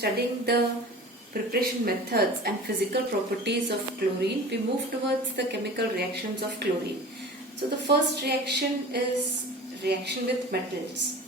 studying the preparation methods and physical properties of chlorine, we move towards the chemical reactions of chlorine. So the first reaction is reaction with metals.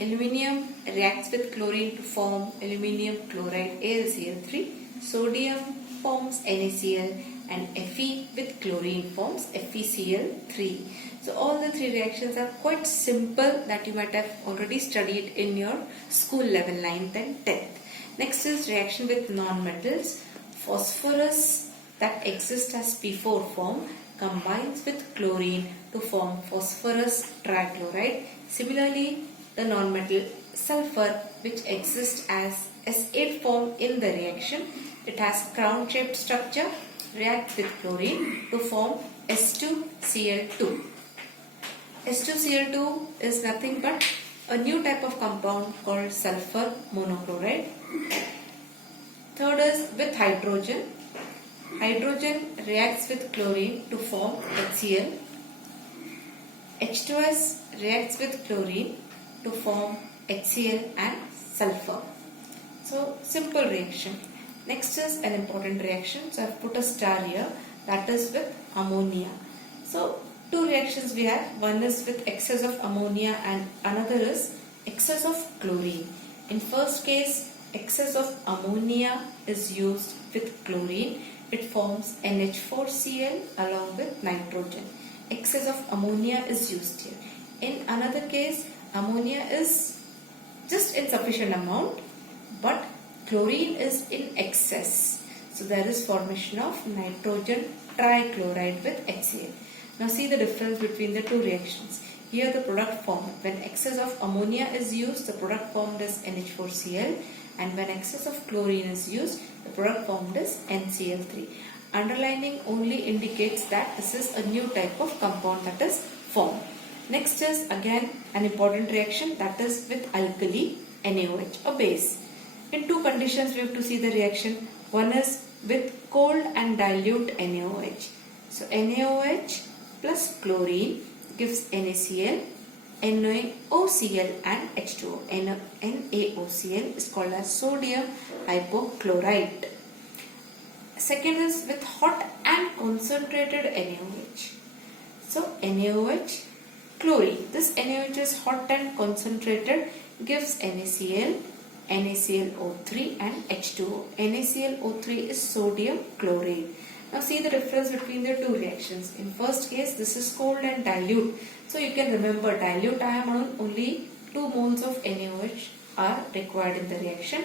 Aluminium reacts with chlorine to form aluminium chloride AlCl3. Sodium forms NaCl and Fe with chlorine forms FeCl3. So all the three reactions are quite simple that you might have already studied in your school level 9th and 10th. Next is reaction with non-metals. Phosphorus that exists as P4 form combines with chlorine to form phosphorus trichloride. Similarly, the non-metal sulfur which exists as S8 form in the reaction, it has crown-shaped structure, reacts with chlorine to form S2Cl2. S2Cl2 is nothing but a new type of compound called sulfur monochloride. Third is with hydrogen. Hydrogen reacts with chlorine to form HCl. H2S reacts with chlorine to form HCl and sulfur. So simple reaction. Next is an important reaction. So I have put a star here, that is with ammonia. So two reactions we have. One is with excess of ammonia and another is excess of chlorine. In first case, excess of ammonia is used with chlorine. It forms NH4Cl along with nitrogen. Excess of ammonia is used here. In another case, ammonia is just in sufficient amount, but chlorine is in excess. So there is formation of nitrogen trichloride with HCl. Now see the difference between the two reactions. Here the product formed, when excess of ammonia is used, the product formed is NH4Cl, and when excess of chlorine is used, the product formed is NCl3. Underlining only indicates that this is a new type of compound that is formed. Next is again an important reaction, that is with alkali NaOH, a base. In two conditions we have to see the reaction. One is with cold and dilute NaOH. So NaOH plus chlorine gives NaCl, NaOCl and H2O. NaOCl is called as sodium hypochlorite. Second is with hot and concentrated NaOH. So NaOH, chlorine. This NaOH is hot and concentrated, gives NaCl, NaClO3 and H2O. NaClO3 is sodium chloride. Now see the difference between the two reactions. In first case, this is cold and dilute. So you can remember, dilute ion only 2 moles of NaOH are required in the reaction,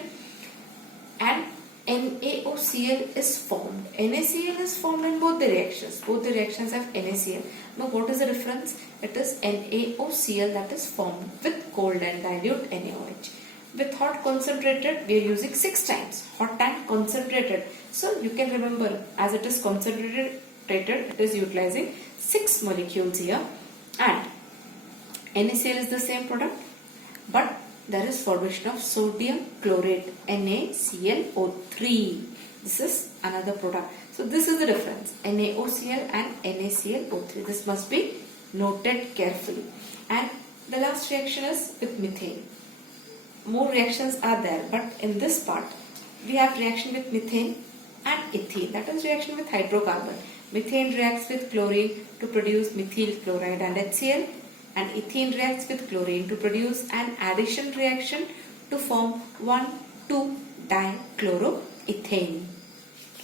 and NaOCl is formed. NaCl is formed in both the reactions. Both the reactions have NaCl. Now what is the difference? It is NaOCl that is formed with cold and dilute NaOH. With hot concentrated, we are using 6 times. Hot and concentrated. So you can remember, as it is concentrated, it is utilizing 6 molecules here. And NaCl is the same product, but there is formation of sodium chlorate, NaClO3. This is another product. So this is the difference, NaOCl and NaClO3. This must be noted carefully. And the last reaction is with methane. More reactions are there, but in this part we have reaction with methane and ethene, that is reaction with hydrocarbon. Methane reacts with chlorine to produce methyl chloride and HCl, and ethene reacts with chlorine to produce an addition reaction to form 1,2-dichloroethane.